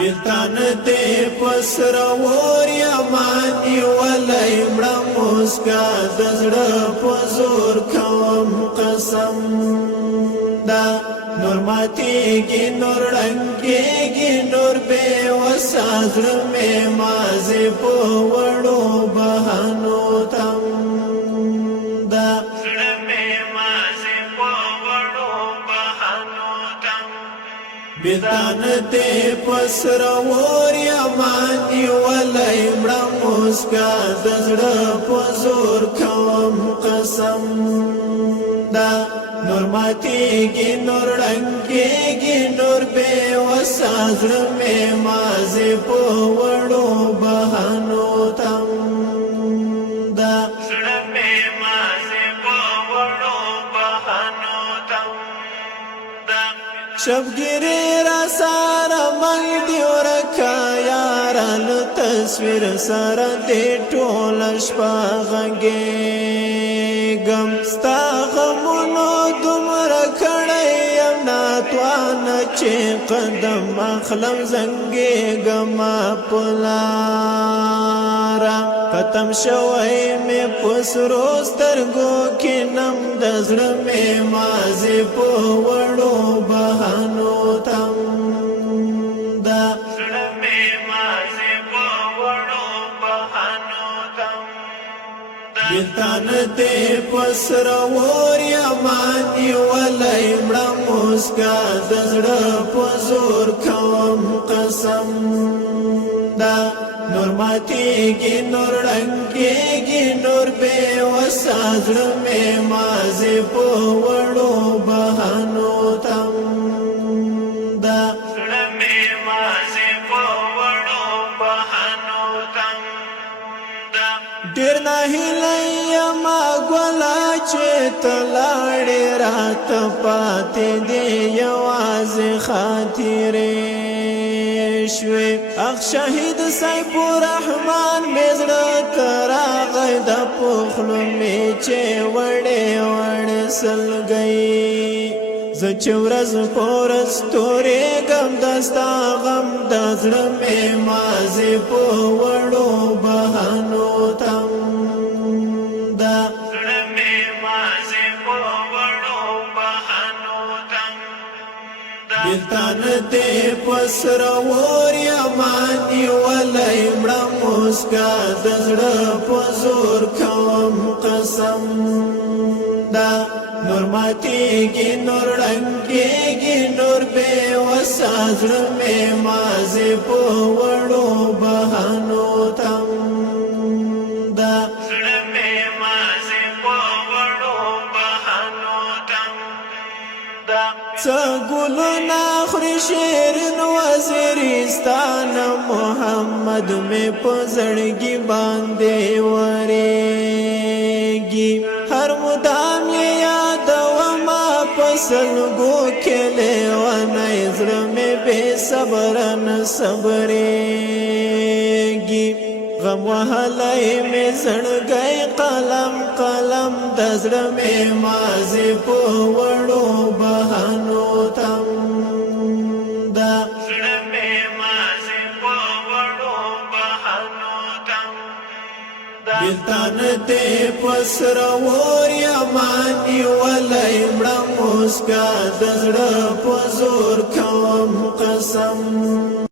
بیلتان تے پسر ور یمانی ولی مړه مسکا دزړه پزور کوم قسم دا نور ماتیږي نور ړنګېږي نور بې وسه زړه مې مازې په وړو بهانو تم دا زړه مې مازې په وړو بهانو تم بیلتان تے پسر ور یمانی ولی مړه مسکا دزړه پزور کوم قسم دا نور ماتیږي نور ړنګېږي نور بې وسه زړه مې مازې په وړو بهانو تم دا زړه مې مازې په وړو بهانو تم دا شبګیرې را سره منګ دی ورکه یاران تصویر سره دې ټوله شپه غږېږم ستا غمونو دومره کړی یم ناتوانه چې قدم اخلم زنګېږم په لاره ختم شوی مې په سرو سترګو کې نم د زړه مې مازې په وړو بهانو تم دا زړه مې مازې په وړو بهانو تم بیلتان تے پسر ور یمانی ولی مړه مسکا دزړه پزور کوم قسم دا نور ماتیږي نور ړنګېږي نور بې وسه زړه مې مازې په وړو بهانو تم دا زړه مې مازې په وړو بهانو تم ډېر ناهیلی یما ګوله چې ته لاړې راته پاتې دې یوازې خاطرې شوې اخ شهید سیف الرحمن مې زړه ته راغی د پخلو مې چې وړې وړې سلګۍ زه چې ورځ په ورځ تورېږم د ستا غم د زړه مې مازې په وړو بهانو تم دا زړه مې مازې په وړو بهانو تم بیلتان تے پسر ور یمانی ولی مړه مسکا دزړه پزور کوم قسم دا نور ماتیږي نور ړنګېږي نور بې وسه زړه مې مازې په وړو بهانو تم دا زړه مې مازې په وړو بهانو تم دا څه ګلونه خوري شیرین وزیرستان محمد مې په زړګي باندې ورېږي هر مدام یې یادومه په سلګو کې لیونی زړه مې بې صبره نه صبرېږي غم وهلی مې زړګی قلم قلم د زړه مې مازې په وړو بهانو تم دا زړه مې مازې په وړو بهانو تم بیلتان تے پسر ور یمانی ولی مړه مسکا دزړه پزور کوم قسم